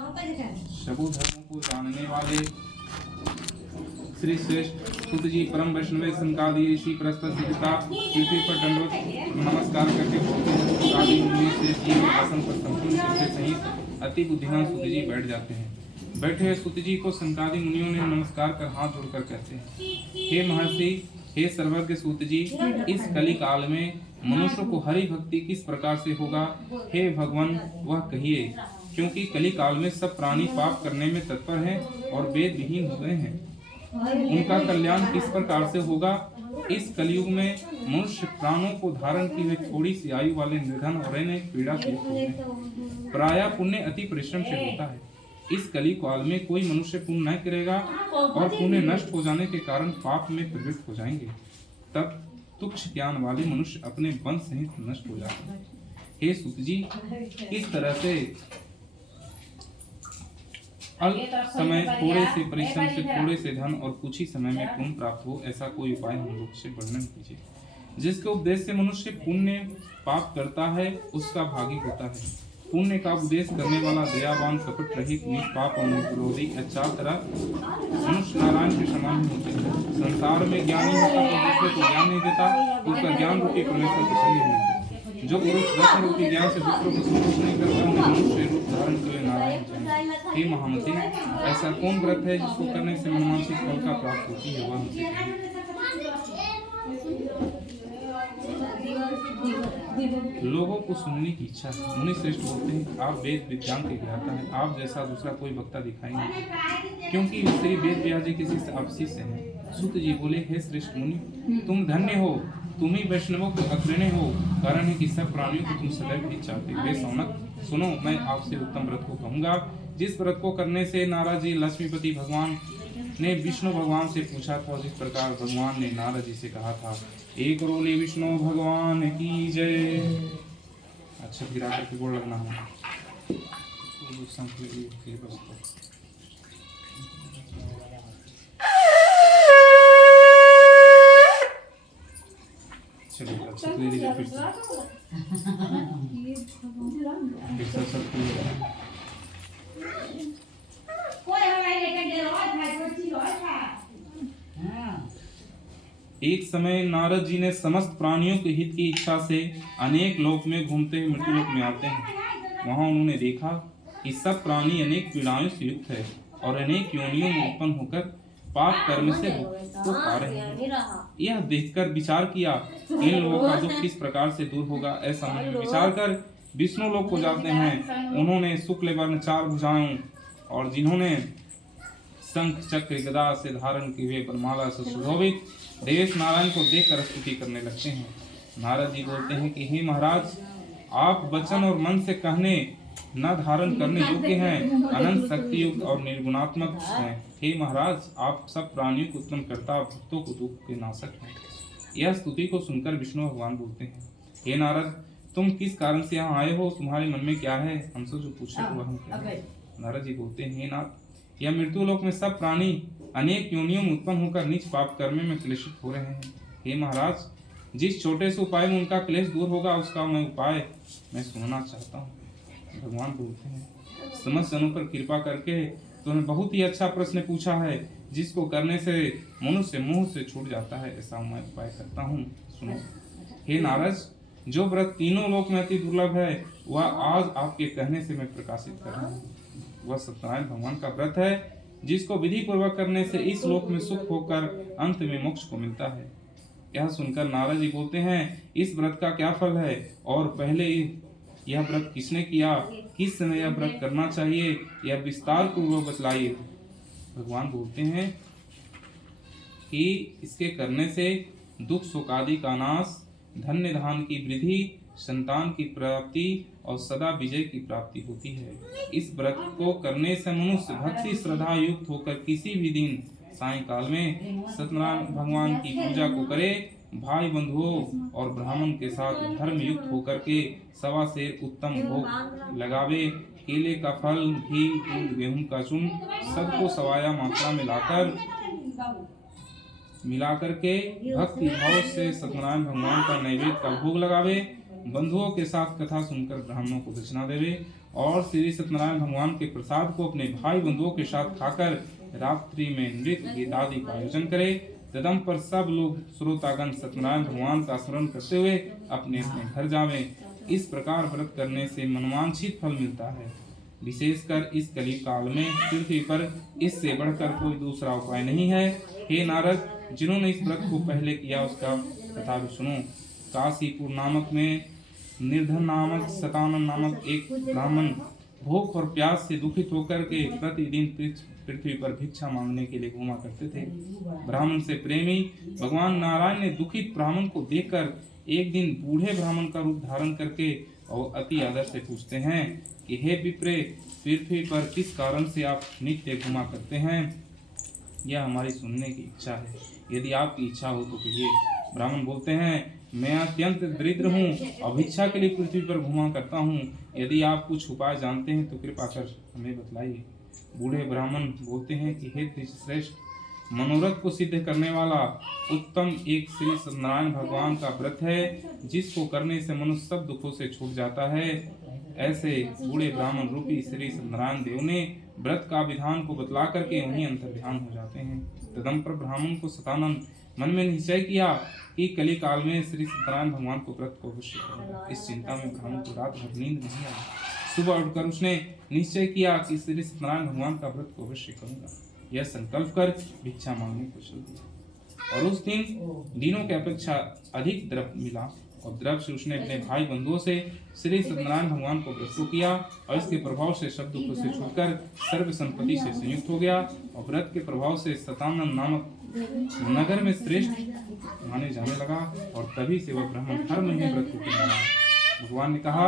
सबो धर्मों को जानने वाले श्री श्रेष्ठ सुत जी परम वैष्णव संकादी ऋषि परस्पर सिद्धता पृथ्वी पर दंडवत नमस्कार करके संकादी मुनि से जी आसन पर संपूर्ण से सहित अति बुद्धिमान सुत जी बैठ जाते हैं। बैठे हुए सुत जी को संकादी मुनियों ने नमस्कार कर हाथ जोड़कर कहते हैं, हे महर्षि, हे सर्वज्ञ सूत जी, इस कली काल में मनुष्य को हरि भक्ति किस प्रकार से होगा, हे भगवान वह कहिए, क्योंकि कली काल में सब प्राणी पाप करने में तत्पर हैं और वेद विहीन हो गए हैं। उनका कल्याण किस प्रकार से होगा। इस कलयुग में मनुष्य प्राणों को धारण की हुई थोड़ी सी आयु वाले निर्धन और अनेक पीड़ा से युक्त होते हैं। प्रायः पुण्य अति परिश्रम से होता है। इस कली काल में कोई मनुष्य पुण्य न करेगा और पुण्य नष्ट हो जाने के कारण पाप में प्रवृत्त हो जाएंगे। तब तुच्छ ज्ञान वाले मनुष्य अपने वंश सहित नष्ट हो जाते हैं। हे सुत जी, इस तरह से अल्प समय थोड़े से परिश्रम से थोड़े से धन और कुछ ही समय में पुण्य प्राप्त हो, ऐसा कोई उपाय हम लोग से वर्णन कीजिए। जिसके उपदेश से मनुष्य पुण्य पाप करता है उसका भागी होता है। पुण्य का उपदेश करने वाला दयावान, कपट रहित, निष्पाप और निर्विरोधी अच्छा तरह मनुष्य नारायण के समान होते हैं। संसार में ज्ञानी होता तो दूसरे को ज्ञान नहीं देता, उसका ज्ञान रूपी परमेश्वर प्रसन्न नहीं होते। जो पुरुष रत्न रूपी ज्ञान से दूसरों को संतोष नहीं करता, उन्हें मनुष्य रूप धारण किए नारायण जाने। हे महामती, ऐसा कौन व्रत है जिसको करने से मनमानसिक फल का प्राप्त होती है, वह हमसे कहिए। लोगों को सुनने की इच्छा है। मुनि श्रेष्ठ बोलते हैं, आप वेद विज्ञान के ज्ञाता हैं, आप जैसा दूसरा कोई वक्ता दिखाई नहीं, क्योंकि श्री वेद व्यास जी किसी से आप शिष्य हैं। सुत जी बोले, हे श्रेष्ठ मुनि, तुम धन्य हो, तुम ही वैष्णवों के अग्रणी हो। कारण है कि सब प्राणियों को तुम सदैव ही चाहते हो। वे सौनक सुनो, मैं आपसे उत्तम व्रत को कहूंगा, जिस व्रत को करने से नारद जी लक्ष्मीपति भगवान ने विष्णु भगवान से पूछा था, जिस प्रकार भगवान ने नारद जी से कहा था, एक रोली विष्णु भगवान की जय। अच्छा गिरा करके गोड़ लगना है। चलिए अच्छा तो ये फिर से सब एक समय नारद जी ने समस्त प्राणियों के हित की इच्छा से अनेक लोक में घूमते हुए मृत्यु लोक में आते हैं। वहां उन्होंने देखा कि सब प्राणी अनेक पीड़ाओं से युक्त है और अनेक योनियों में उत्पन्न होकर पाप कर्म से तो पा रहे हैं। यह देखकर विचार किया, इन लोगों का दुख किस प्रकार से दूर होगा। ऐसा मन में विचार कर विष्णु लोक को जाते हैं। उन्होंने शुक्ल वर्ण 4 भुजाओं और जिन्होंने शंख चक्र गदा से धारण की हुए वरमाला से सुशोभित देवेश नारायण को देखकर स्तुति करने लगते हैं। नारद जी बोलते हैं कि हे महाराज, आप वचन और मन से कहने न धारण करने योग्य हैं, अनंत शक्ति युक्त और निर्गुणात्मक हैं। हे महाराज, आप सब प्राणियों को उत्तम करता, भक्तों को दुख के नाशक हैं। यह स्तुति को सुनकर विष्णु भगवान बोलते हैं, हे नारद, तुम किस कारण से यहाँ आए हो, तुम्हारे मन में क्या है, हमसे जो पूछे तो वह हम कहें। नारद जी बोलते हैं, हे नाथ, यह मृत्यु लोक में सब प्राणी अनेक योनियों में उत्पन्न होकर नीच पाप कर्म में क्लेशित हो रहे हैं। हे महाराज, जिस छोटे से उपाय में उनका क्लेश दूर होगा, उसका मैं उपाय मैं सुनना चाहता हूँ। भगवान बोलते हैं, समस्त जनों पर कृपा करके तुमने बहुत ही अच्छा प्रश्न पूछा है, जिसको करने से मनुष्य मुंह से छूट जाता है, ऐसा मैं उपाय करता हूँ, सुनो। हे नारद, जो व्रत तीनों लोक में अति दुर्लभ है, वह आज आपके कहने से मैं प्रकाशित कर रहा हूँ। वह सत्यनारायण भगवान का व्रत है, जिसको विधि पूर्वक करने से इस लोक में सुख होकर अंत में मोक्ष को मिलता है। यह सुनकर नारद जी बोलते हैं, इस व्रत का क्या फल है और पहले यह व्रत किसने किया, किस समय यह व्रत करना चाहिए, यह विस्तार पूर्वक बतलाइए। भगवान बोलते हैं कि इसके करने से दुख शोक आदि का नाश, धन्य धान की वृद्धि, संतान की प्राप्ति और सदा विजय की प्राप्ति होती है। इस व्रत को करने से मनुष्य भक्ति श्रद्धा युक्त होकर किसी भी दिन सायंकाल में सत्यनारायण भगवान की पूजा को करे, भाई बंधुओं और ब्राह्मण के साथ धर्म युक्त होकर के सवा से उत्तम भोग लगावे, केले का फल, घी, दूध, गेहूं का चूर्ण सबको सवाया मात्रा में मिलाकर के भक्ति भाव से सत्यनारायण भगवान का नैवेद्य का भोग लगावे, बंधुओं के साथ कथा सुनकर ब्राह्मणों को दक्षिणा देवे और श्री सत्यनारायण भगवान के प्रसाद को अपने भाई बंधुओं के साथ खाकर रात्रि में नृत्य गीत आदि का आयोजन करे। तदम पर सब लोग श्रोतागण सत्यनारायण भगवान का स्मरण करते हुए अपने अपने घर जावें। इस प्रकार व्रत करने से मनवांछित फल मिलता है। विशेषकर इस कली काल में पृथ्वी पर इससे बढ़कर कोई दूसरा उपाय नहीं है। हे नारद, जिन्होंने इस व्रत को पहले किया उसका कथा भी सुनो। काशीपुर नामक में निर्धन नामक सतानन नामक एक ब्राह्मण भूख और प्यास से दुखित होकर के प्रतिदिन पृथ्वी पर भिक्षा मांगने के लिए घूमा करते थे। ब्राह्मण से प्रेमी भगवान नारायण ने दुखित ब्राह्मण को देखकर एक दिन बूढ़े ब्राह्मण का रूप धारण करके और अति आदर से पूछते हैं कि हे विप्रे, पृथ्वी पर किस कारण से आप नित्य घूमा करते हैं? यह हमारी सुनने की इच्छा है, यदि आपकी इच्छा हो तो कहिए। ब्राह्मण बोलते हैं, मैं अत्यंत दरिद्र हूँ और भिक्षा के लिए पृथ्वी पर घुमा करता हूँ। यदि आप कुछ उपाय जानते हैं तो कृपा कर हमें बतलाइए। बूढ़े ब्राह्मण बोलते हैं कि हे श्रेष्ठ, मनोरथ को सिद्ध करने वाला उत्तम एक श्री सत्यनारायण भगवान का व्रत है, जिसको करने से मनुष्य सब दुखों से छूट जाता है। ऐसे बूढ़े ब्राह्मण रूपी श्री सत्यनारायण देव ने व्रत का विधान को बतला करके वहीं अंतर्ध्यान हो जाते हैं। तदंतर ब्राह्मण को सतानंद मन में निश्चय किया कि कली काल में श्री सत्यनारायण भगवान को व्रत को अवश्य करूंगा। इस चिंता में ब्राह्मण को रात भर नींद नहीं आई। सुबह उठकर उसने निश्चय किया कि श्री सत्यनारायण भगवान का व्रत को अवश्य करूंगा। यह संकल्प कर भिक्षा मांगने को चल दिया और उस दिन दिनों की अपेक्षा अधिक द्रव्य मिला और द्रव्य से उसने अपने भाई बंधुओं से श्री सत्यनारायण भगवान को व्रत किया और इसके प्रभाव से सब दुखों से छूटकर सर्व संपत्ति से संयुक्त हो गया और व्रत के प्रभाव से सतानंद नामक नगर में श्रेष्ठ माने जाने लगा और तभी से वह ब्राह्मण हर महीने व्रत को करने लगा। भगवान ने कहा,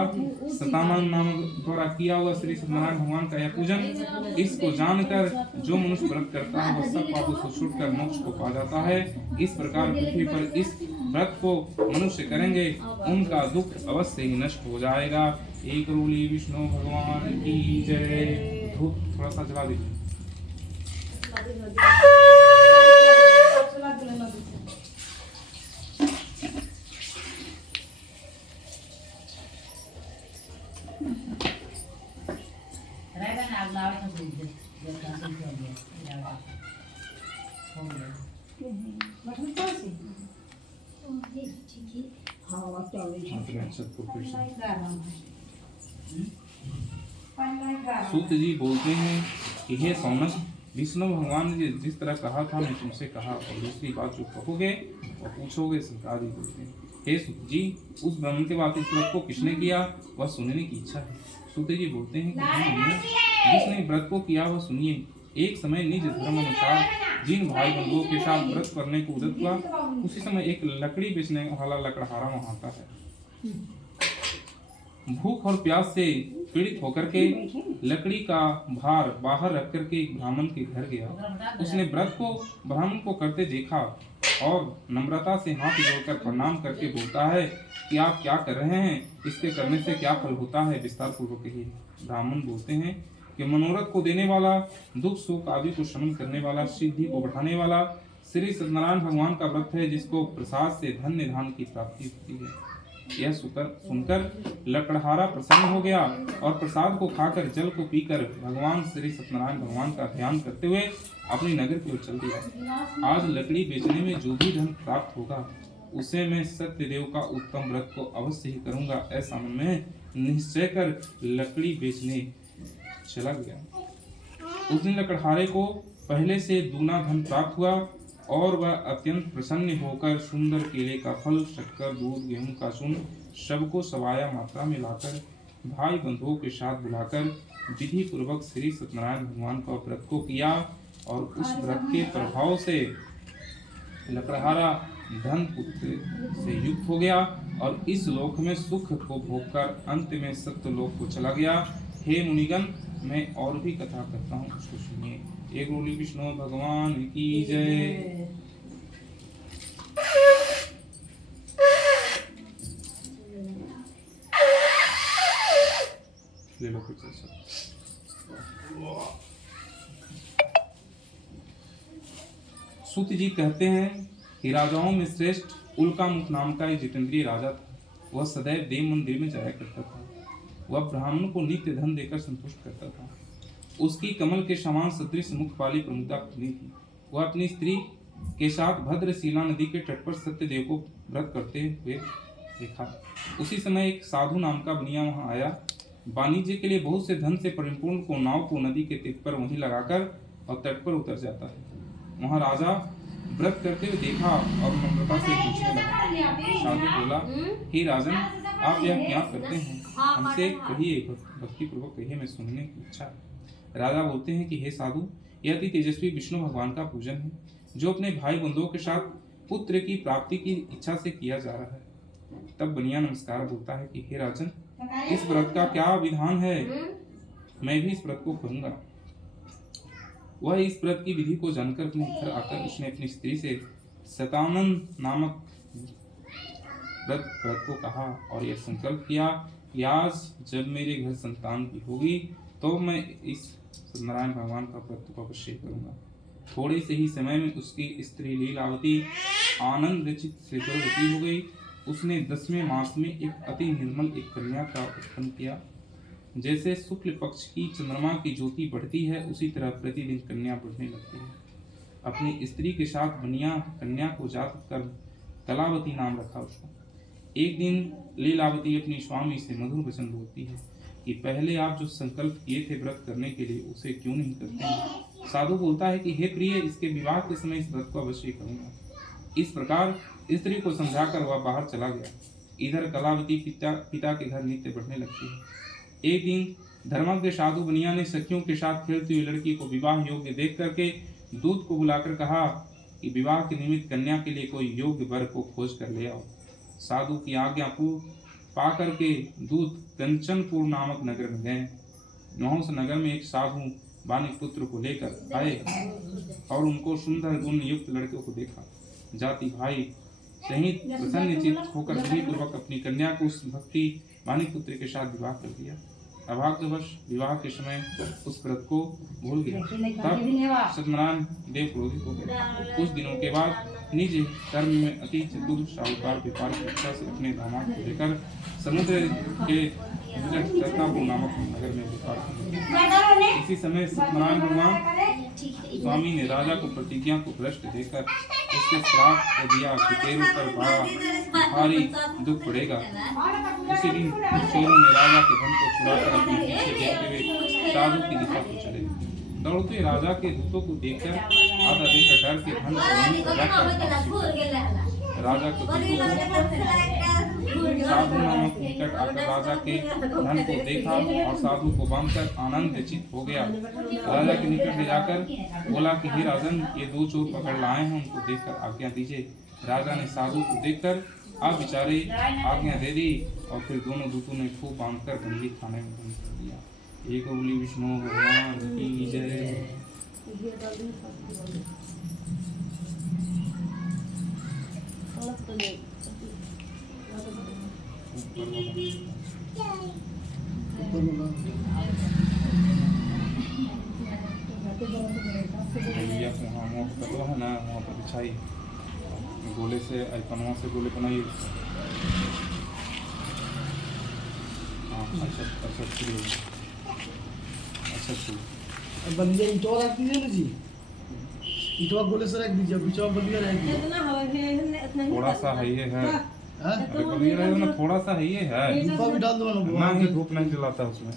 सतानंद नामक द्वारा किया हुआ श्री सत्यनारायण भगवान का यह पूजन, इसको जानकर जो मनुष्य व्रत करता है वह सब पापों से छूटकर मोक्ष को पा जाता है। इस प्रकार पृथ्वी पर इस व्रत को मनुष्य करेंगे, उनका दुख अवश्य ही नष्ट हो जाएगा। एक रूली विष्णु भगवान की जय। धूप थोड़ा सा जला दीजिए। सूत जी बोलते हैं कि हे सौनक, विष्णु भगवान ने जिस तरह कहा था मैं तुमसे कहा और दूसरी बात जो कहोगे और पूछोगे सरकार ही बोलते हैं। हे सूत जी, उस ब्राह्मण के बाद इस व्रत को किसने किया वह सुनने की इच्छा है। सूत जी बोलते हैं कि जिसने व्रत को किया वह सुनिए। एक समय निज धर्म अनुसार जिन भाई बंधुओं के साथ व्रत करने को उद्यत हुआ, उसी समय एक लकड़ी बेचने वाला लकड़हारा वहां आता है। भूख और प्यास से पीड़ित होकर के लकड़ी का भार बाहर रख करके एक ब्राह्मण के घर गया। उसने व्रत को ब्राह्मण को करते देखा और नम्रता से हाथ जोड़कर प्रणाम करके बोलता है कि आप क्या कर रहे हैं, इसके करने से क्या फल होता है, विस्तार पूर्वक कहिए। ब्राह्मण बोलते हैं कि मनोरथ को देने वाला, दुख सुख आदि को शमन करने वाला, सिद्धि को बढ़ाने वाला श्री सत्यनारायण भगवान का व्रत है, जिसको प्रसाद से धन्य धान की प्राप्ति होती है। यह सुनकर लकड़हारा प्रसन्न हो गया और प्रसाद को खाकर जल को पीकर भगवान श्री सत्यनारायण भगवान का ध्यान करते हुए अपनी नगर की ओर चल दिया। आज लकड़ी बेचने में जो भी धन प्राप्त होगा उसे मैं सत्यदेव का उत्तम व्रत को अवश्य ही करूंगा, ऐसा मन में निश्चय कर लकड़ी बेचने चला गया। उस दिन लकड़हारे को पहले से दूना धन प्राप्त हुआ और वह अत्यंत प्रसन्न होकर सुंदर केले का फल, शक्कर, दूध, गेहूं का चूर्ण सबको सवाया मात्रा में लाकर भाई बंधुओं के साथ बुलाकर विधि पूर्वक श्री सत्यनारायण भगवान का व्रत को किया और उस व्रत के प्रभाव से लकड़हारा धन पुत्र से युक्त हो गया और इस लोक में सुख को भोगकर अंत में सत्य लोक को चला गया। हे मुनिगण, मैं और भी कथा करता हूँ, उसको सुनिए। एक रूली विष्णु भगवान की जय। ले लो सूत जी कहते हैं कि राजाओं में श्रेष्ठ उल्कामुख नाम का एक जितेंद्रिय राजा था। वह सदैव देव मंदिर में जाया करता था। वह ब्राह्मण को नित्य धन देकर संतुष्ट करता था। उसकी कमल के समान सदृश मुख वाली प्रमुखता पत्नी थी। वह अपनी स्त्री के साथ भद्रशिला नदी के तट पर सत्यदेव को व्रत करते हुए देखा। उसी समय एक साधु नाम का बनिया वहां आया। वाणिज्य के लिए बहुत से धन से परिपूर्ण को नाव को नदी के तट पर वहीं लगाकर और तट पर उतर जाता है। वहां राजा व्रत करते हुए देखा और नम्रता से पूछने लगा। साधु बोला, हे राजन, आप यह क्या करते हैं? हमसे कहिए, भक्ति पूर्वक कहिए, मैं सुनने की इच्छा है। राजा बोलते हैं कि हे साधु, यह अति तेजस्वी विष्णु भगवान का पूजन है, जो अपने भाई बंधुओं के साथ पुत्र की प्राप्ति की इच्छा से किया जा रहा है। तब बनिया नमस्कार बोलता है कि हे राजन, इस व्रत का क्या विधान है? मैं भी इस व्रत को करूंगा। वह इस व्रत की विधि को जानकर अपने घर आकर उसने अपनी स्त्री से शतानंद नामक व्रत को कहा और यह संकल्प किया कि आज जब मेरे घर संतान की होगी तो मैं इस सत्यनारायण भगवान का व्रत को अवश्य करूंगा। थोड़े से ही समय में उसकी स्त्री लीलावती आनंद रचित से गर्भवती हो गई। उसने 10वें मास में एक अति निर्मल एक कन्या का उत्पन्न किया। जैसे शुक्ल पक्ष की चंद्रमा की ज्योति बढ़ती है, उसी तरह प्रतिदिन कन्या बढ़ने लगती है। अपनी स्त्री के साथ बनिया कन्या को जात कर कलावती नाम रखा उसका। एक दिन लीलावती अपनी स्वामी से मधुर वचन बोलती है कि पहले आप जो संकल्प किए थे व्रत करने के लिए, उसे क्यों नहीं करते हैं? साधु बोलता है कि हे प्रिय, इसके विवाह के समय इस व्रत को अवश्य करूंगा। इस प्रकार स्त्री को समझाकर वह बाहर चला गया। इधर कलावती पिता के घर नित्य बढ़ने लगती है। एक दिन धर्मज्ञ साधु बनिया ने सखियों के साथ खेलती हुई लड़की को विवाह योग्य देख करके दूत को बुलाकर कहा कि विवाह के निमित्त कन्या के लिए कोई योग्य वर को खोज कर ले आओ। साधु की आज्ञा पा करके दूत कंचनपुर नामक नगर में गए। वहां उस नगर में एक साधु वानिक पुत्र को लेकर आए और उनको सुंदर गुण युक्त लड़के को देखा। जाति भाई सहित प्रसन्नचित होकर विधि पूर्वक अपनी कन्या को उस भक्ति वानिक पुत्र के साथ विवाह कर दिया। अभाग्यवश विवाह के समय उस व्रत को भूल गया। तब सत्यनारायण देव क्रोधित हो गए। कुछ दिनों के बाद निज कर्म में अति चतुर साहूकार व्यापार की इच्छा से अपने दामाद को लेकर समुद्र के रत्नापुर नामक नगर में व्यापार किया। इसी समय सत्यनारायण भगवान स्वामी ने राजा को प्रतिज्ञा को भ्रष्ट देकर उसके श्राप को दिया कि तेरे ऊपर बड़ा भारी दुख पड़ेगा। उसी दिन चोरों ने राजा के धन को छुड़ाकर अपने पीछे देखते हुए साधु की दिशा को चले। दौड़ते राजा के दूतों को देखकर आधा देखकर डर के धन राजा के साधु नामक निकट आकर राजा के धन को देखा और साधु को बांधकर आनंदचित हो गया। राजा के निकट ले जाकर बोला कि हे राजन, ये 2 चोर पकड़ लाए हैं, उनको देखकर आज्ञा दीजिए। राजा ने साधु को देखकर आप बेचारे आज्ञा दे दी और फिर दोनों दूतों ने खूब बांधकर बंदी खाने में बंद कर दिया। एक बोली विष्णु भगवान की जय। वहाँ है ना, वहाँ पर बिछाई गोले से आइकनवा से गोले बनाइए। हाँ अच्छा अच्छा अच्छा बलिया ईटवा रख दीजिए ना जी, ईटवा गोले से रख दीजिए, बिचवा बलिया रख दीजिए। थोड़ा सा है ये है, अरे बलिया रहेगा ना, थोड़ा सा है ये है। धूप भी डाल दो ना, ही धूप नहीं जलाता उसमें,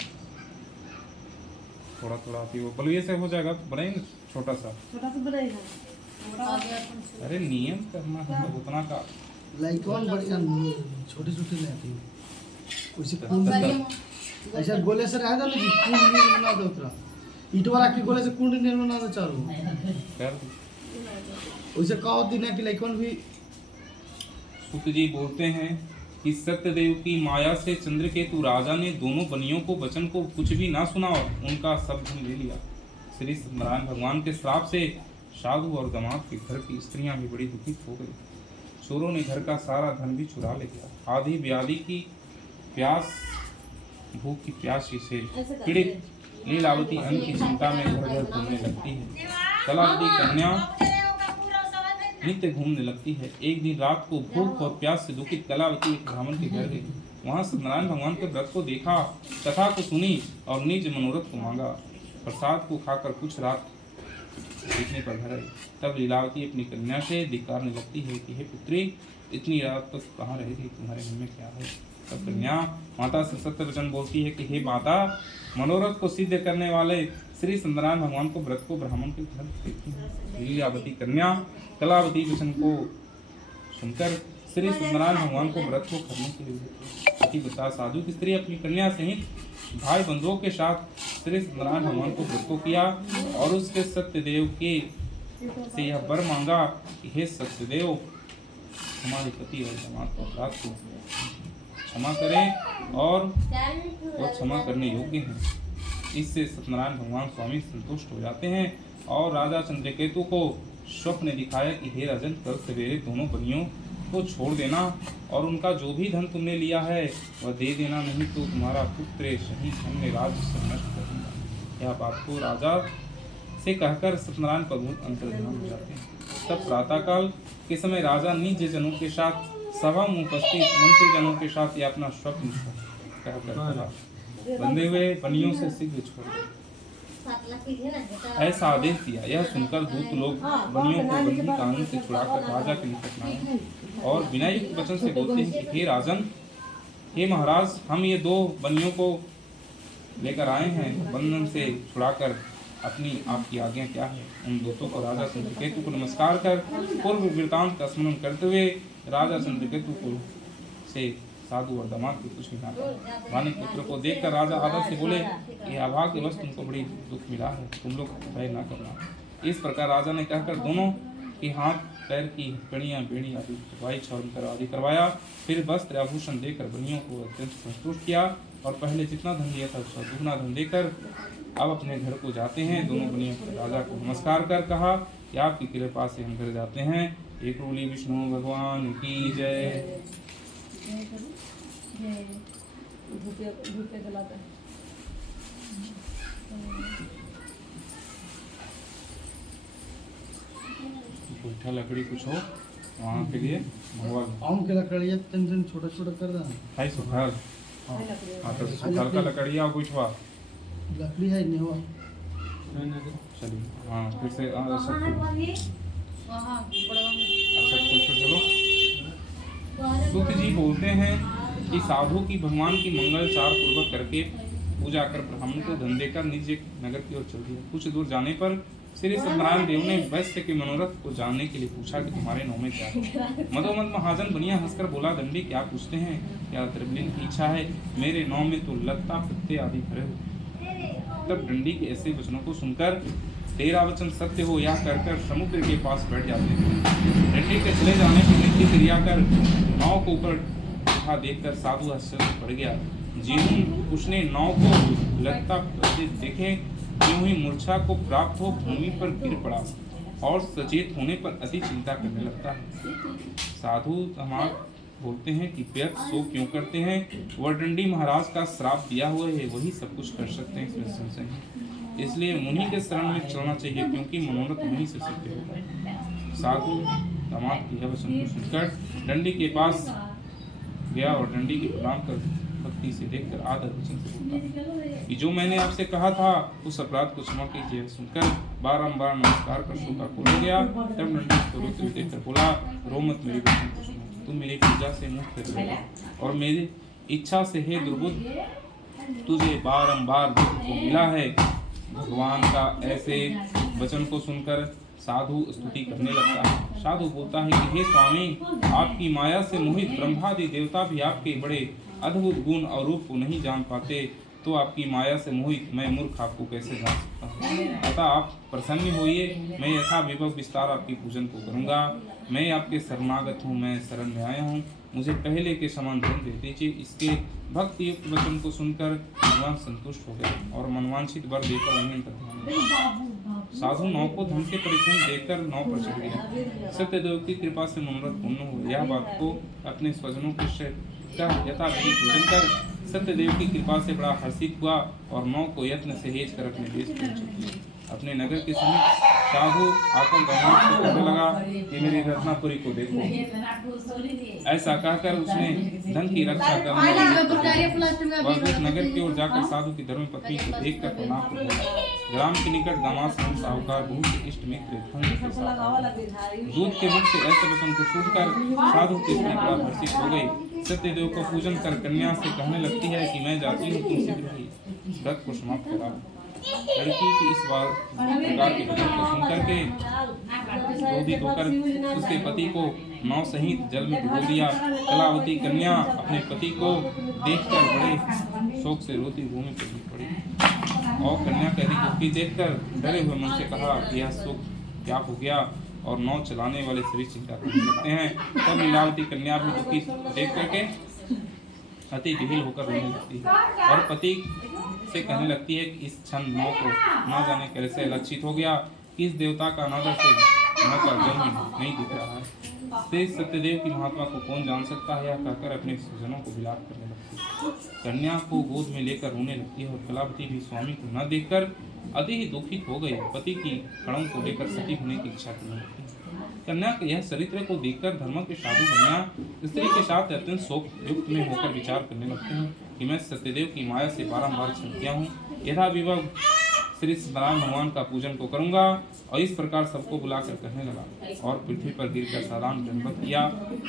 थोड़ा थोड़ा आती वो बलिया से हो जाएगा तो बनाएंगे छोटा सा बनेगा। अरे नियम करना है तो उतना का लाइट वन बढ़िया, छोटे छोटे नहीं आती वैसे ऐसा गोले से रहेगा ना जी, कुंड नहीं बना दो उतना ईटवा रख के गोले से कुंड नहीं बना दो चारों कर। वैसे कहो दिन है कि लाइकन भी सुत जी बोलते हैं कि सत्यदेव की माया से चंद्रकेतु राजा ने दोनों बनियों को वचन को कुछ भी ना सुना और उनका सब धन ले लिया। श्री सत्यनारायण भगवान के श्राप से साधु और दामाद के घर की स्त्रियां भी बड़ी दुखित हो गई। चोरों ने घर का सारा धन भी चुरा ले गया। आधी व्याधि की प्यास, भूख की प्यास से पीड़ित लीलावती अन्न की चिंता में घर घर घूमने लगती है। कलावती कन्या नित्य घूमने लगती है। एक दिन रात को भूख और प्यास से दुखित कलावती एक ब्राह्मण के घर गई। वहाँ सत्यनारायण भगवान के व्रत को देखा, कथा को सुनी और निज मनोरथ को मांगा। प्रसाद को खाकर कुछ रात देखने पर घर आई। तब लीलावती अपनी कन्या से धिक्कारने लगती है कि हे पुत्री, इतनी रात तक कहाँ रहेगी, तुम्हारे मन में क्या है। तब कन्या माता से सत्य वचन बोलती है कि हे माता, मनोरथ को सिद्ध करने वाले श्री सत्यनारायण भगवान को व्रत को ब्राह्मण के घर देखती है। लीलावती कन्या कलावती वचन को सुनकर श्री सत्यनारायण भगवान को व्रत को करने के लिए पतिव्रता साधु की स्त्री अपनी कन्या सहित भाई बंधुओं के साथ श्री सत्यनारायण भगवान को व्रत को किया और उसके सत्यदेव के से यह वर मांगा कि हे सत्यदेव, हमारे पति और दामाद को अपराध को क्षमा करें और वो क्षमा करने योग्य हैं। इससे सत्यनारायण भगवान स्वामी संतुष्ट हो जाते हैं और राजा चंद्रकेतु को स्वप्न दिखाया कि हे राजन, कल सवेरे दोनों बनियों को छोड़ देना और उनका जो भी धन तुमने लिया है वह दे देना, नहीं तो तुम्हारा पुत्र शहीद हमने राज्य से नष्ट कर दिया। यह बात को राजा से कहकर सत्यनारायण प्रभु अंतर्ध्यान हो जाते हैं। तब प्रातःकाल के समय राजा निज जनों के साथ सभा में उपस्थित मंत्री जनों के साथ यह अपना स्वप्न कहकर बंधे हुए बनियों से शीघ्र छोड़ दो, ऐसा आदेश दिया। यह सुनकर दूत लोग बनियों को बंदी कानून से छुड़ाकर राजा के निकट लाए और विनययुक्त वचन से बोलते हैं कि हे राजन, हे महाराज, हम ये दो बनियों को लेकर आए हैं बंधन से छुड़ाकर, अपनी आपकी आज्ञा क्या है। उन दूतों को राजा चंद्रकेतु को नमस्कार कर पूर्व वृत्तांत का स्मरण करते हुए राजा चंद्रकेतु को से साधु और दामाद को कुछ मिला। वाणी पुत्र को देखकर राजा आदर से बोले, यह अभाग्यवश तुमको बड़ी दुख मिला है, तुम लोग भय न करना। इस प्रकार राजा ने कहकर दोनों के हाथ पैर की कड़ियां बेड़ी आदि करवाई, छौर आदि करवाया। फिर वस्त्र आभूषण देकर बनियों को अत्यंत संतुष्ट किया और पहले जितना धन दिया था उसका दुगना धन देकर अब अपने घर को जाते हैं। दोनों बनियों को राजा को नमस्कार कर कहा कि आपकी कृपा से हम घर जाते हैं। एक रूली विष्णु भगवान की जय। गोईठा लकड़ी कुछ हो वहाँ के लिए भगवान आम के लकड़ी है, तन छोटा छोटा कर देना। हाय सुखाल, हाँ तो सुखाल का लकड़ी और गोईठवा लकड़ी है नहीं हुआ। चलिए हाँ फिर से चलो। सूत जी बोलते हैं कि साधु की भगवान की मंगलचार पूर्वक करके पूजा कर ब्राह्मण को धन देकर निज नगर की ओर चल दिया। कुछ दूर जाने पर श्री सत्यनारायण देव ने वैश्य के मनोरथ को जानने के लिए पूछा कि तुम्हारे नौ में क्या है। मधोमद महाजन बनिया हंसकर बोला, दंडी क्या पूछते हैं, क्या द्रव्यलीन की इच्छा है, मेरे नौ में तो लत्ता पत्ते आदि भरे हो। तब डंडी के ऐसे वचनों को सुनकर तेरा वचन सत्य हो यह कहकर समुद्र के पास बैठ जाते हैं। डंडी के चले जाने की नित्य क्रिया कर नाव को ऊपर उठा देखकर साधु आश्चर्य पड़ गया। ज्यों उसने नाव को लगता देखे त्यों ही मूर्छा को प्राप्त हो भूमि पर गिर पड़ा और सचेत होने पर अति चिंता करने लगता है। साधु दामाद बोलते हैं कि व्यर्थ सो क्यों करते हैं, वह डंडी महाराज का श्राप दिया हुआ है, वही सब कुछ कर सकते हैं, इसमें संशय नहीं। इसलिए मुनि के शरण में चलना चाहिए क्योंकि मनोरथ मुनि से सिद्ध होता है। साधु दामाद की यह वचन को सुनकर डंडी के पास गया और डंडी के प्रणाम कर भक्ति से देखकर आदर वचन से बोलता कि जो मैंने आपसे कहा था उस अपराध को क्षमा कीजिए। सुनकर बारंबार नमस्कार कर शोकाकुल हो गया। तब डंडी को रोते हुए देखकर बोला, रो मत मेरी वचन को सुनो, तुम मेरी पूजा से मुख फेर लो और मेरी इच्छा से हे दुर्बुद्ध तुझे बारंबार दुख को मिला है। भगवान का ऐसे वचन को सुनकर साधु स्तुति करने लगता है। साधु बोलता है कि हे स्वामी, आपकी माया से मोहित ब्रह्मादि देवता भी आपके बड़े अद्भुत गुण और रूप को नहीं जान पाते, तो आपकी माया से मोहित मैं मूर्ख आपको कैसे जान सकता हूँ। अतः आप प्रसन्न होइए, मैं ऐसा विभव विस्तार आपकी पूजन को करूँगा। मैं आपके शरणागत हूँ, मैं शरण में आया हूँ, मुझे पहले के समान धन दे दीजिए। इसके भक्ति युक्त वचन को सुनकर भगवान संतुष्ट हो गए और मनवांछित वर देकर उन्हें अंतर्ध्यान। साधु नौ को धन के परिपूर्ण देकर नौ पर चढ़ गया। सत्यदेव की कृपा से मनोरथ पूर्ण हुआ। यह बात को अपने स्वजनों के यथाविधि पूजन कर सत्यदेव की कृपा से बड़ा हर्षित हुआ और नौ को यत्न से हेज कर अपने देश पहुंचे। अपने नगर के समीप साधु आकर भगवान से कहने लगा कि मेरी रत्नापुरी को देखो। ऐसा कहकर उसने धन की रक्षा करने वह उस नगर की ओर जाकर साधु की धर्म पत्नी को देखकर प्रणाम किया। ग्राम के निकट दामाद साहूकार बहुत इष्ट मित्र धन के साथ आए। दूध के मुख से ऐसे वचन को सुनकर साधु की स्त्री बड़ा हर्षित हो गई। सत्यदेव को पूजन कर कन्या से कहने लगती है कि मैं जाती हूँ, तुम शीघ्र ही व्रत को समाप्त करा। लड़की की इस बार प्रकार के वचन को सुनकर के क्रोधित होकर उसके पति को नाव सहित जल में डुबो दिया। कलावती कन्या अपने पति को देखकर बड़े शोक से रोती भूमि पर गिर पड़ी और कन्या का दुखी देखकर डरे हुए मन से कहा कि यह सुख क्या हो गया, और नाव चलाने वाले सभी चिंता करने लगते हैं। तब लीलावती कन्या भी दुखी देख करके अति विहिल होकर रोने लगती है और पति से कहने लगती है कि इस क्षण नाव को न जाने कैसे लक्षित हो गया कि इस देवता का अनादर से नाव का जल नहीं दिख रहा है। शेष सत्यदेव की महात्मा को कौन जान सकता है, यह कहकर अपने स्वजनों को विलाप करने लगती है। कन्या को गोद में लेकर रोने लगती है और कलावती भी स्वामी को न देखकर अति ही दुखित हो गई। पति की कणों को लेकर सती होने की इच्छा करने लगती है। कन्या के यह चरित्र को देखकर धर्म के साधु कन्या स्त्री के साथ अत्यंत शोक युक्त में होकर विचार करने लगते हैं कि मैं सत्यदेव की माया से बारंबार छूट गया हूँ। यथा विभव श्री सत्यनारायण भगवान का पूजन को करूंगा। और इस प्रकार सबको बुलाकर कहने लगा और पृथ्वी पर गिरकर साधारण दंडवत किया।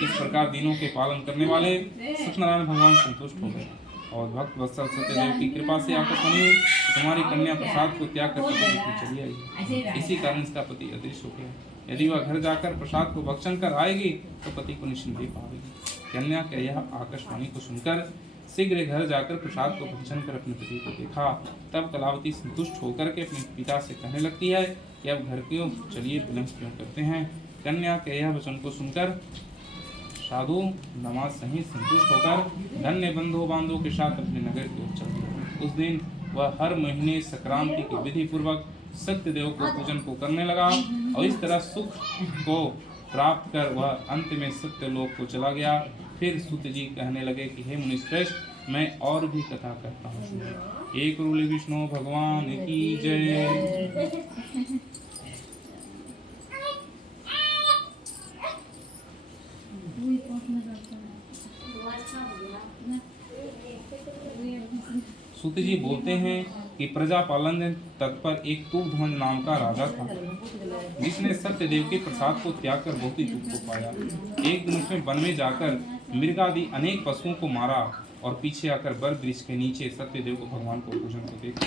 इस प्रकार दिनों के पालन करने वाले सत्यनारायण भगवान संतुष्ट हो गए और भक्त वत्सल सत्यदेव की कृपा से आकर्षण हुई। तुम्हारी कन्या प्रसाद को त्याग कर चली आई। इसी कारण इसका पति अदृश्य हो गया। यदि वह घर जाकर प्रसाद को भक्षण कर आएगी तो पति को निश्चिंत पाएगी। कन्या के यह आकाशवाणी को सुनकर शीघ्र घर जाकर प्रसाद को भक्षण कर अपने पति को देखा। तब कलावती संतुष्ट होकर के अपने पिता से कहने लगती है कि अब घर क्यों चलिए विलंब क्यों करते हैं। कन्या के यह वचन को सुनकर साधु नमाज सहित संतुष्ट होकर धन्य बंधु बांधवों के साथ अपने नगर की ओर चल दिया। उस दिन वह हर महीने संक्रांति के विधि पूर्वक सत्यदेव को पूजन को करने लगा और इस तरह सुख को प्राप्त कर वह अंत में सत्यलोक को चला गया। फिर सूत जी कहने लगे कि हे मुनिश्रेष्ठ, मैं और भी कथा करता हूँ। एक रूली विष्णु भगवान की जय। सूत जी बोलते हैं कि प्रजा पालन तत्पर एक तुगध्वज नाम का राजा था, जिसने सत्यदेव के प्रसाद को त्याग कर बहुत ही दुख को पाया। एक दिन उसने वन में जाकर मृगादि अनेक पशुओं को मारा और पीछे आकर बर वृक्ष के नीचे सत्यदेव को भगवान को पूजन को देखा।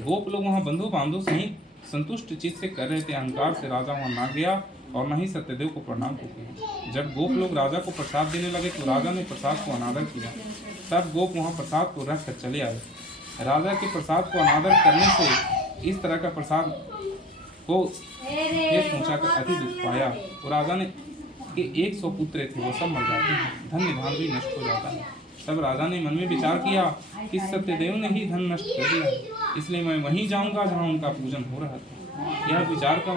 गोप लोग वहाँ बंधु बांधव सहित संतुष्ट चित्त से कर रहे थे। अहंकार से राजा वहाँ ना गया और न ही सत्यदेव को प्रणाम को किया। जब गोप लोग राजा को प्रसाद देने लगे तो राजा ने प्रसाद को अनादर किया। तब गोप वहाँ प्रसाद को रख कर चले आए। राजा के प्रसाद को अनादर करने से इस तरह का प्रसाद को पहुंचाकर अति दुख पाया। और राजा ने के 100 पुत्र थे, वो सब मर जाते हैं, धन निधान भी नष्ट हो जाता है। तब राजा ने मन में विचार किया कि सत्यदेव ने ही धन नष्ट कर दिया, इसलिए मैं वहीं जाऊंगा जहाँ उनका पूजन हो रहा था। यह विचार कर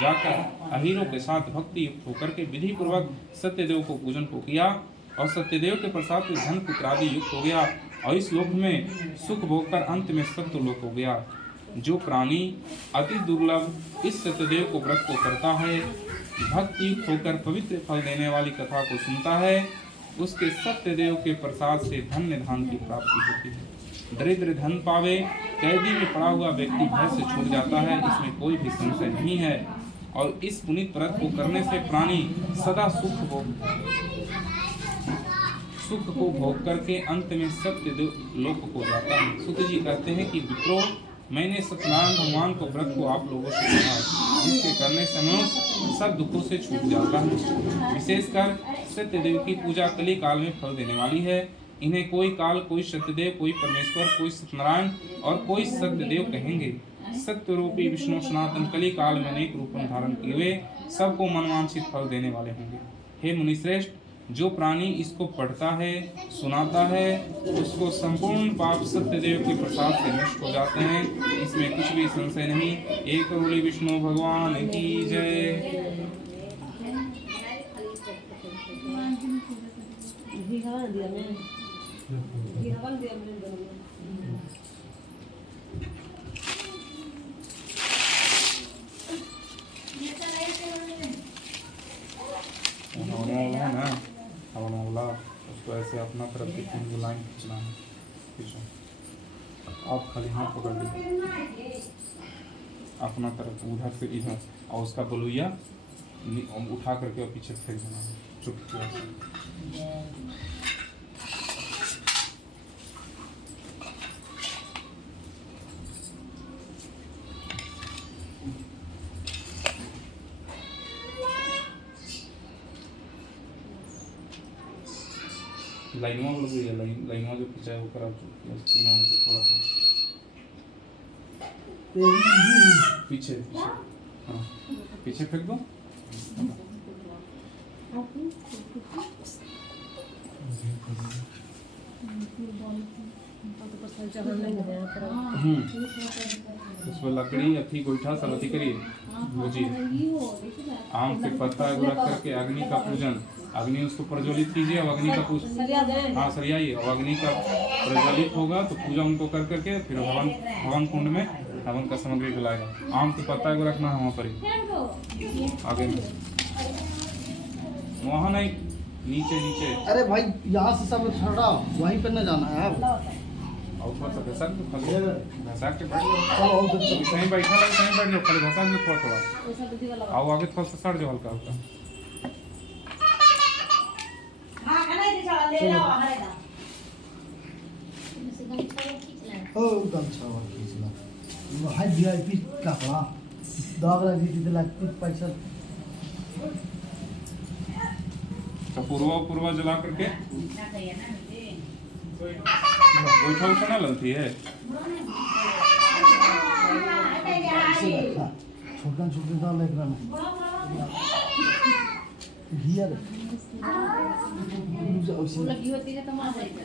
जाकर अहीरों के साथ भक्ति युक्त होकर के विधि पूर्वक सत्यदेव को पूजन को किया और सत्यदेव के प्रसाद से धन पुत्रादि युक्त हो गया और इस लोक में सुख भोग कर अंत में सत्य लोक हो गया। जो प्राणी अति दुर्लभ इस सत्यदेव को व्रत को करता है, भक्ति युक्त होकर पवित्र फल देने वाली कथा को सुनता है, उसके सत्यदेव के प्रसाद से धन्य धान की प्राप्ति होती है। दरिद्र धन पावे, कैदी में पड़ा हुआ व्यक्ति भय से छूट जाता है, इसमें कोई भी संशय नहीं है। और इस पुनीत व्रत को करने से प्राणी सदा सुख को भोग करके अंत में सत्य लोक को जाता है। सूत जी कहते हैं कि विप्रो, मैंने सत्यनारायण भगवान को व्रत को आप लोगों से कहा, जिसके करने से मनुष्य सब दुखों से छूट जाता है। विशेषकर सत्यदेव की पूजा कली काल में फल देने वाली है। इन्हें कोई काल, कोई सत्यदेव, कोई परमेश्वर, कोई सत्यनारायण और कोई सत्यदेव कहेंगे। सत्य रूपी विष्णु सनातन कली काल में अनेक रूप धारण किए हुए सबको मनवांछित फल देने वाले होंगे। हे मुनिश्रेष्ठ, जो प्राणी इसको पढ़ता है, सुनाता है, उसको संपूर्ण पाप सत्यदेव के प्रसाद से नष्ट हो जाते हैं, इसमें कुछ भी संशय नहीं। एक रूली विष्णु भगवान की जय। खींचो। आप खाली हाथ पकड़ लीजिए अपना तरफ, उधर से इधर, और उसका बलुइया उठा करके और पीछे फेंक देना चुपचाप से। लाइनवा बोल गई है, लाइनवा जो खिंचा है वो करा तीनों में से थोड़ा सा पीछे पीछे, हाँ पीछे फेंक दो। उसमें लकड़ी अथी गोईठा सब अथी करिए बुझिए, आम के पत्ता एगो रख करके अग्नि का पूजन, अग्नि उसको प्रज्वलित कीजिए और अग्नि का पूजन, हाँ सरियाइए, और अग्नि का प्रज्वलित होगा तो पूजा उनको कर करके फिर हवन कुंड में हवन का सामग्री डलाएगा। आम के पत्ता एगो रखना है वहाँ पर ही आगे में, वहाँ नहीं, नीचे नीचे। अरे भाई यहाँ से सब छड़ा वहीं पर न जाना है अब। और थोड़ा सा घसा के खाली घसा के बैठ जाओ, चलो और कुछ सही बैठा लगे सही बैठ जाओ, खाली घसा के थोड़ा थोड़ा आओ आगे, थोड़ा सा सड़ जाओ हल्का हल्का। ओ गमछा वाला खींचना वो हाई वीआईपी कपड़ा दाग लगी थी लगती पैसा। तो पूर्वा जला करके गोईठा उठा ना लगती है, छोटा छोटे दाल एक रहा घिया रे लगी होती है तो मार देगा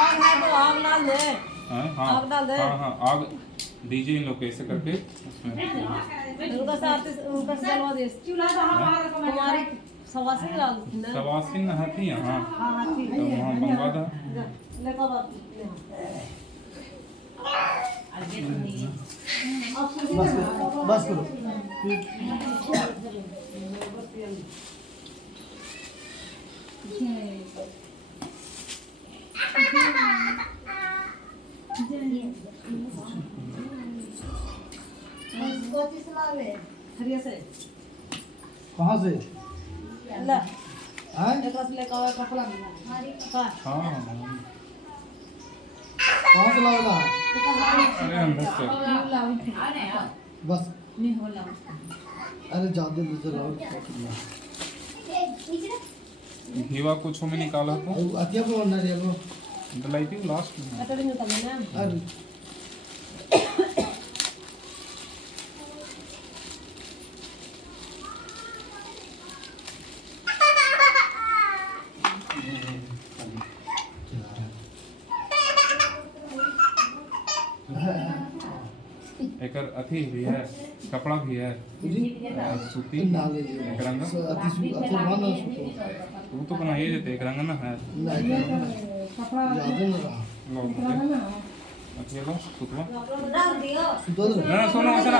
आग है तो आग डाल दे। हाँ आग डाल दे। हाँ हाँ आग दीजिए इन लोग को ऐसे करके उसमें। उनका से जलवा दे। हमारी सवासी डाल ना। सवासिन हाथी है, हाँ हाँ हाथी। तो वहाँ मंगवा था। लेकर बात। बस करो हरिया से कहाँ से ला हैं एक रस लेकर कपड़ा हाँ हाँ कहाँ से लाओ अरे अंदर से बस अरे ज्यादा दूसरे लाओ घीवा कुछ में निकाला तो अतिया को बनना रे वो डलाई थी लास्ट में। अटड़ी में तब ना अरे एक अथी भी है, कपड़ा भी है सूती नाले एक रंग, अति माना वो तो बनाइए देते एक रंग ना है याद ना रहा अच्छे लो सुतवा डाल दियो सुधर ना सुनो वैसे ना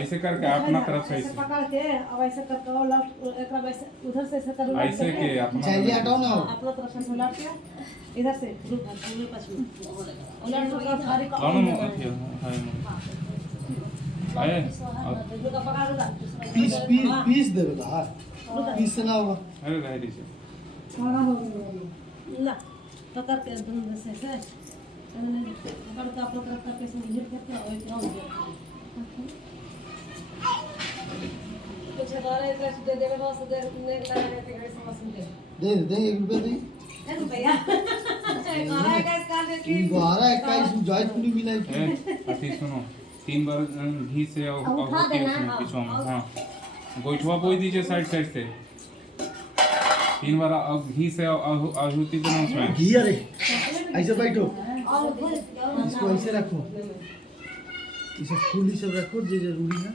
ऐसे करके अपना तरफ से ऐसे पकड़ के अब ऐसे करके और लौट एक वैसे उधर से ऐसे कर ऐसे के अपना चाहिए हटाओ ना अपना तरफ से उलट के इधर से पूरे पास में उलट के थारी का दोनों अथी है आए दुर्गा पकड़ लो पीस पीस पीस देवे का पीस से ना होगा अरे रह दीजिए ला पकड़ के धुन से पकड़ के अपना तरफ करके से हिट करके और क्या हो गया कुछ और एक रस दे देगा बस दे ने लगा के घर से मशीन दे दे 1 रुपया दे रुपया कहां है गाइस काल तू बारा 21 जाय तूने भी नहीं अथी सुनो 3 बार घी से और होती है उसमें पिछवा में, हाँ गोईठवा बोई दीजिए साइड साइड से 3 बार घी से आहुति देना उसमें। घी अरे ऐसे बैठो और इसको ऐसे रखो इसे फूली सब रखो जो जरूरी है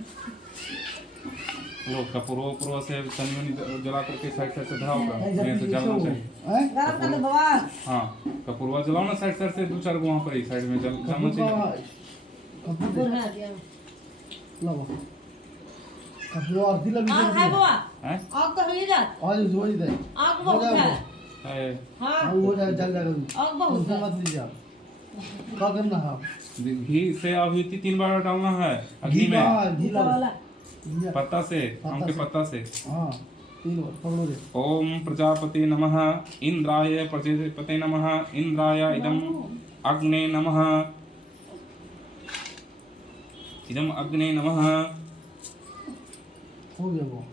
वो कपूरवा से तनी जला करके साइड साइड से धराओ का ये से जलना चाहिए। गरम कर दे बाबा हाँ कपूरवा जलाओ ना साइड साइड से 2-4 गो वहाँ पर ही साइड में जलना चाहिए। कपूर है दिया लाओ कपूर आरती लगी आग है बाबा हैं आग तो हो ही जा आज जो दे आग बहुत है हाँ हाँ वो जल जाएगा अभी। और बहुत उसमें मत लीजिए आप। क्या करना है? घी से आहुति 3 बार डालना है अग्नि घी में, कहाँ? घी ऊपर ला वाला घी। पत्ता से, आम के पत्ता से। हाँ 3 बार पकड़ो रे। ओम प्रजापति नमः, इंद्राय प्रजापते नमः, इंद्राय इदम अग्ने नमः, इदम अग्ने नमः। हो गया वो।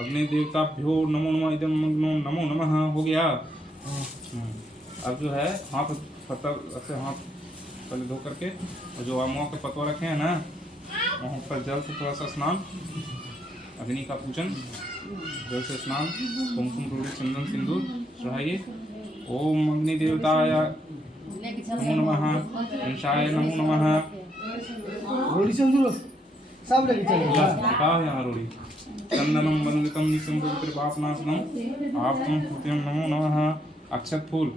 अग्नि देवताभ्यो नमो नमः, इदम नमो नमः हो गया। हाँ। अब जो है हाथ पत्ता ऐसे हाथ पहले धो करके, और जो आमों के पत्ता रखे हैं ना, वहाँ पर जल से थोड़ा सा स्नान, अग्नि का पूजन, जल से स्नान, कुमकुम रोड़ी चंदन सिंदूर चढ़ाइए। ओम अग्नि देवताय नमो नमः, अंशाय नमो नमः। रोटी सिंदूर सब लेके चलेगा। का है यहाँ रोड़ी। चंदनम वंदितम नित्यम पवित्र पापनाशनम आपतम कृत्यम नमो नमः। अक्षत फूल,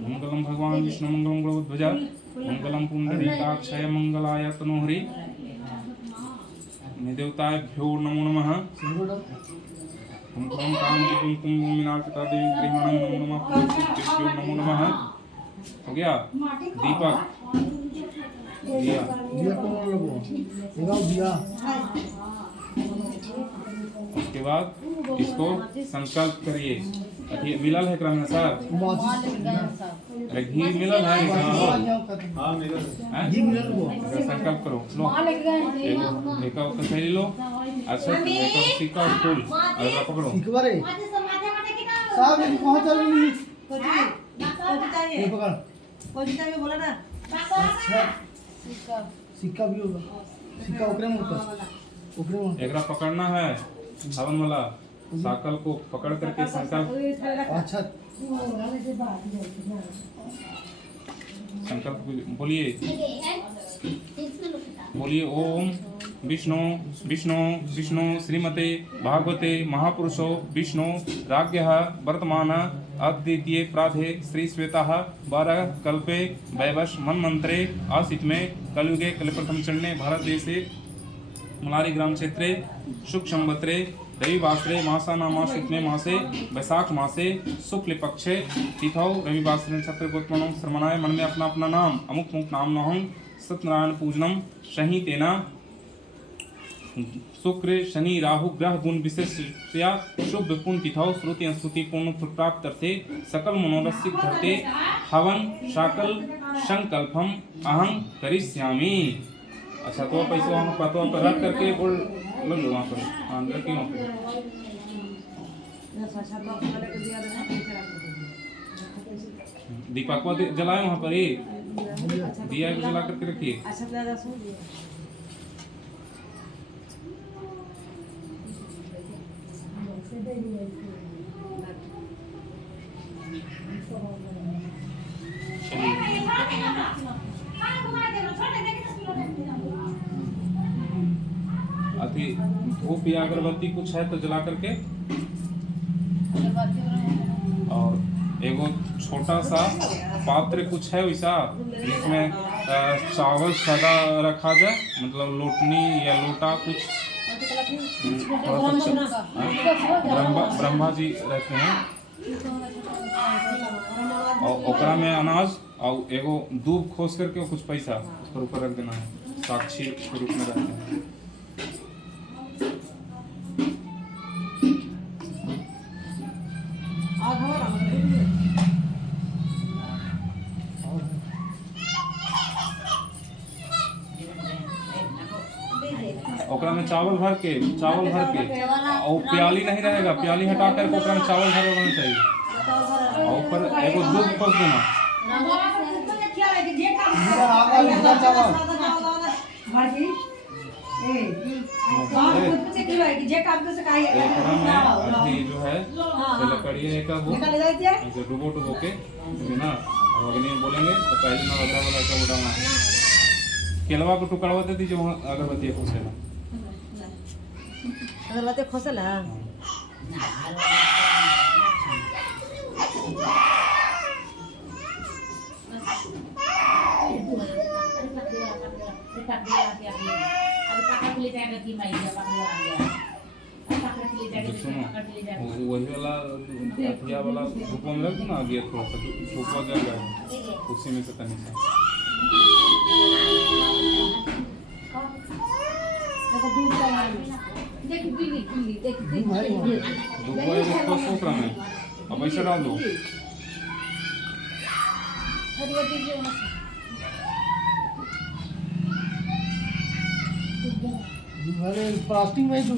मंगलम भगवान विष्णु मंगलम गरुड़ध्वजा मंगलम पुंडरीकाक्षय मंगलाय तनोहरि। देवताभ्यो नमो नमः। कुमकुम काम कुमकुम मीनाक्षिता देवी गृहाणं नमो नमः। पुरुषेभ्यो नमो नमः। हो गया। दीपक दिया, दिया कौन लगो? लगाओ दिया। उसके बाद इसको संकल्प करिए। अभी मिलल है क्रम सर, अरे घी मिलल है इसमें। हाँ मेरा हैं? घी मिला लगो। अगर संकल्प करो, लो एक कथैली लो, अच्छा एक सिक्का और फूल, अगर पकड़ो। एक बार है। साहब ये कहाँ चल रही है? कोई चाहिए ये पकड़। कोई चाहिए बोला ना अच्छा सिक्का भी होगा। सिक्का ओकरे में होता है। ओकरे में होता एक पकड़ना है हवन वाला, साकल को पकड़ करके संकल्प है। अच्छा संकल्प बोलिए, बोलिए ओम विष्णु विष्णु विष्णु श्रीमते भागवते महापुरुषो विष्णु राज्ञः वर्तमान अद्वितीय प्राधे श्री श्वेता 12 कल्पे वैवश मन्वंतरे आसित में कलयुगे कलिप्रथम चरणे भारत देशे मलारी ग्राम क्षेत्रे शुक्ल संवत्सरे रविवासरे मासानामाश्विने मासे वैशाख मासे शुक्ल पक्षे तिथौ रविवासरे नक्षत्र गोत्मनो श्रमणाय। मन में अपना अपना नाम अमुक मुक नाम नहं सत्यनारायण पूजनम शहि तेना शुक्र शनि राहु ग्रह गुण विशेषया शुभ पुण्य तिथौ श्रुति अनुश्रुति पूर्ण प्राप्त अर्थे सकल मनोरथ सिद्ध धरते हवन शाकल संकल्पम अहं करिष्यामि। अच्छा तो पैसे वहाँ पतवा पर रख करके बोल लो वहाँ पर, हाँ रखिए वहाँ पर। दीपक को जलाए वहाँ पर, ही दिया को जला करके रखिए। अति धूप या अगरबत्ती कुछ है तो जला करके, और एगो छोटा सा पात्र कुछ है वैसा जिसमें चावल सदा रखा जाए, मतलब लोटनी या लोटा कुछ। ब्रह्मा जी रहते हैं, और ओकरा में अनाज और एगो दूब खोस करके कुछ पैसा उस पर ऊपर रख देना है, साक्षी के रूप में रहते हैं। ओकरा में चावल भर के और प्याली नहीं रहेगा, प्याली हटा कर ओकरा में चावल भर होना चाहिए, और ऊपर एगो दूध खोस देना। जो है लकड़िया का वो ऐसे डुबो के ना, और अग्नि में बोलेंगे तो पहले ना वगैरह वाला ऐसा उड़ाना है। केलवा को टुकड़वा दे दीजिए वहाँ अगरबत्ती खोसेला। अगरबत्ती खोसेला Ada pakai kulit yang ada di meja, pakai अठिया वाला धूपों में रख ना आ गया थोड़ा सा धूपा जल रहा है उसी में से तनी सा देख बिल्ली बिल्ली देख धूपा इसको सोख रहा है अब ऐसे डाल दो अरे प्लास्टिक में तू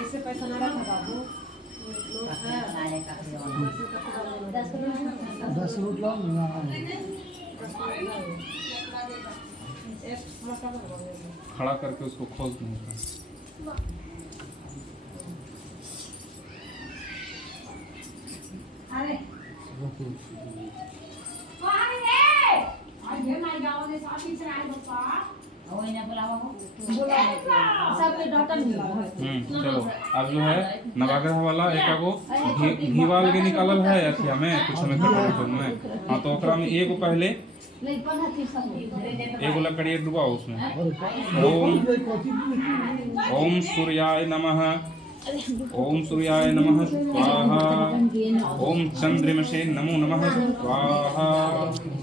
ऐसे पैसा ना रखा बाबू 10 नोट लाओ ना खड़ा करके उसको खोल दूंगा अरे चलो अब जो है नवाग्रह वाला एक को घी वाल के निकालल है अथिया में कुछ में कटोरी में हाँ तो ओकरा में एगो पहले एगो लकड़ी डुबाओ उसमें ओम सूर्याय नमः ओम सूर्याय नमः स्वाहा ओम चंद्रमसे नमो नमः स्वाहा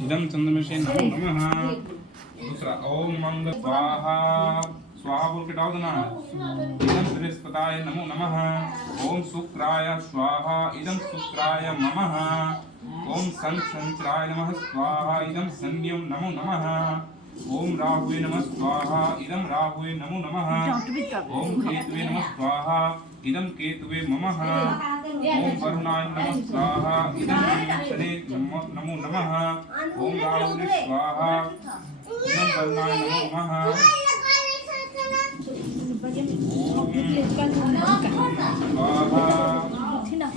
इदं चंद्रमसे नमो नमः दूसरा ओम मंगल स्वाहा स्वाहा बोल के डाल देना है इदं बृहस्पताय नमो नमः ओम शुक्राय स्वाहा इदं शुक्राय नमः ओम संचराय नमः स्वाहा इदं संज्ञं नमो नमः ओम राहुवे नमः स्वाहा इदं राहुवे नमो नमः ओम केतवे नमः स्वाहा इदं केतवे नमः ओम वरुणाय नमः स्वाहा इदं शने नमो नमः ओम राहुवे स्वाहा इदं वरुणाय नमो नमः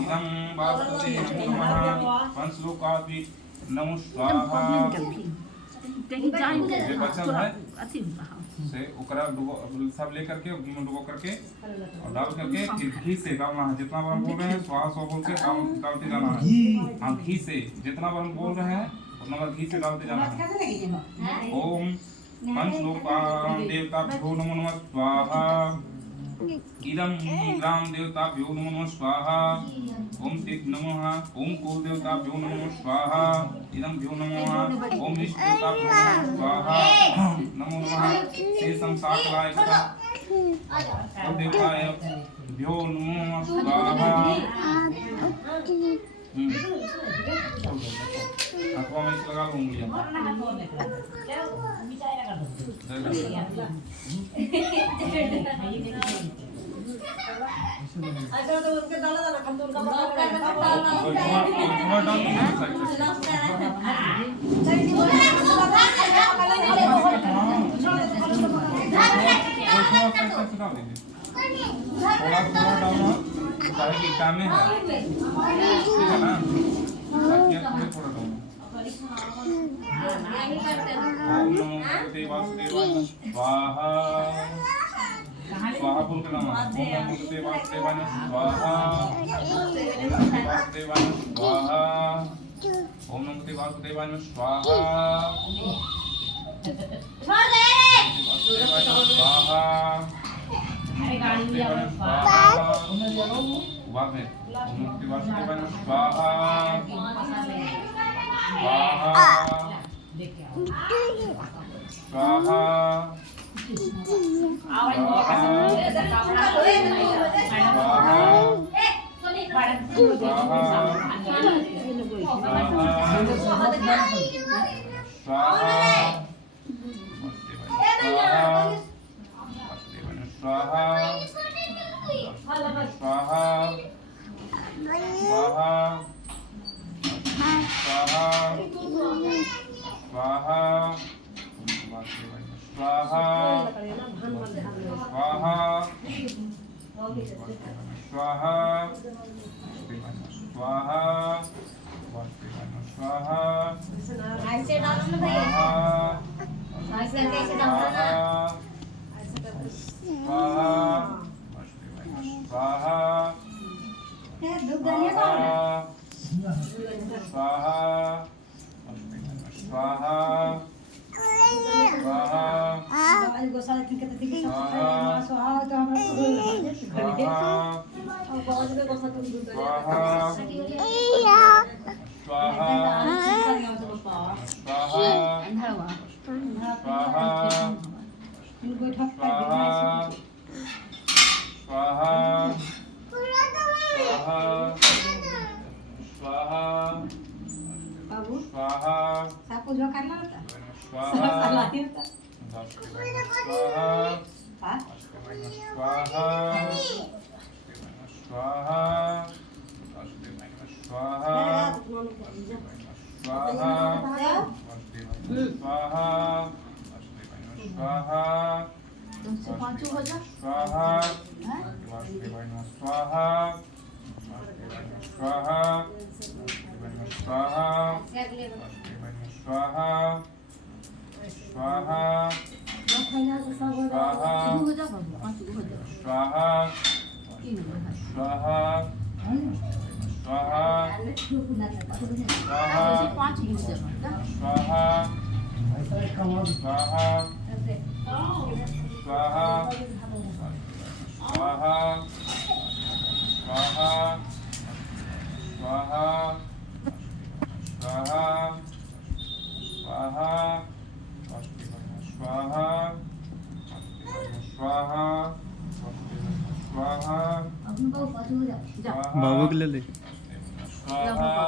इदं वासुदेवाय नमो नमः पंचलोकाद्वि नमो स्वाहा ये बचल है से ओकरा सब लेकर के घी में डुबो करके और डाल करके फिर घी से डालना है जितना बार हम बोल रहे हैं स्वाहा सौ बोल के डालते जाना है हाँ घी से जितना बार हम बोल रहे हैं उतना बार घी से डालते जाना है ओम पंचलोकानां देवताभ्यो नमो नमः स्वाहा इदं ग्राम देवताभ्यो नमो नमः स्वाहा ओम तिक नमः ओम कुल देवताभ्यो नमो नमः स्वाहा इदं भ्यो नमः ओम इष्ट देवताभ्यो नमः स्वाहा नमो नमः शेषं साकलाय कुल देवताय भ्यो नमो नमः स्वाहा अथवा मैं इसे लगा लूंगी ऐसा तो उनके डाला था ना हम तो उनका थोड़ा डालना ताकि काम में है ठीक है ना थोड़ा डालना ओम नमो भगवते वासुदेवाय स्वाहा स्वाहा बोल के नाम ओम नमो भगवते वासुदेवाय स्वाहा वासुदेवाय स्वाहा ओम नमो भगवते वासुदेवाय स्वाहा स्वाहा बाद में ओम नमो भगवते वासुदेवाय स्वाहा स्वाहा स्वाहा ऐसे डालो ना भैया ऐसे कैसे डालना दूध डालिए स्वाहा स्वाहा स्वाहा आज गोसाला की कहते थे सब मां स्वाहा तो हमरा को करके स्वाहा और बहुत में गोसा तुम दूध स्वाहा स्वाहा स्वाहा स्वाहा इनको ठप स्वाहा कर स्वाहा स्वाहा स्वाहा बाबू स्वाहा सापो जो करना होता स्वाहा साला होता स्वाहा हां स्वाहा स्वाहा स्वाहा स्वाहा स्वाहा स्वाहा तुमसे पांचों हो जा स्वाहा स्वाहा स्वाहा स्वाहा स्वाहा स्वाहा जो खाना तो सब हो स्वाहा हो जा बाबू पांचों हो जा स्वाहा तीन हो जा स्वाहा स्वाहा स्वाहा पांच हो जा स्वाहा ऐसा एक कमाल स्वाहा स्वाहा स्वाहा स्वाहा स्वाहा स्वाहा स्वाहा स्वाहा स्वाहा स्वाहा अपन को पांचों हो जा जा स्वाहा बाबू के ले ले स्वाहा